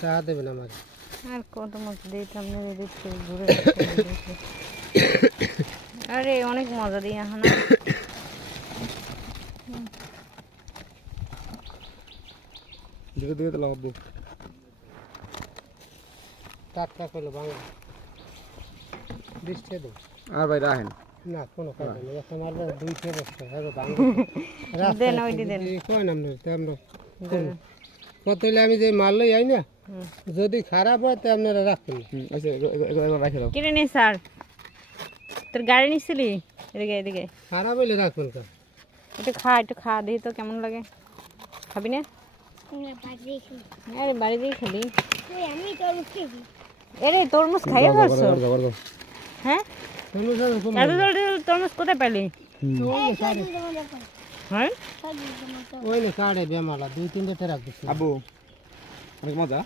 চা দেবেন আমাকে আর কত মজা দিতাম না দিচ্ছি ঘুরে আরে অনেক মজা দিই এখন দিকে দিকে তো লাগাবো টাটকা করলো বাংলা বৃষ্টি দেব আর ভাই রাখেন না কোনো কাজ নেই একটা মারলে দুই খেয়ে বসতে হবে দেন ওইটি দেন কই নাম নেই আমরা কত হলে আমি যে মারলই আই না যদি খারাপ হয় তো আপনারা রাখবেন আচ্ছা এগুলো রাখে দাও কিনে নে স্যার তোর গাড়ি নিছিলি এদিকে এদিকে খারাপ হইলে রাখবেন কা একটু খা দিই তো কেমন লাগে খাবি না আরে বাড়ি দিয়ে খাবি আরে তরমুজ খাইয়ে ফেলছো হ্যাঁ এত জলদি তরমুজ কোথায় পেলি হ্যাঁ ওই না কাড়ে বেমালা দুই তিনটে রাখ দিচ্ছি আবু অনেক মজা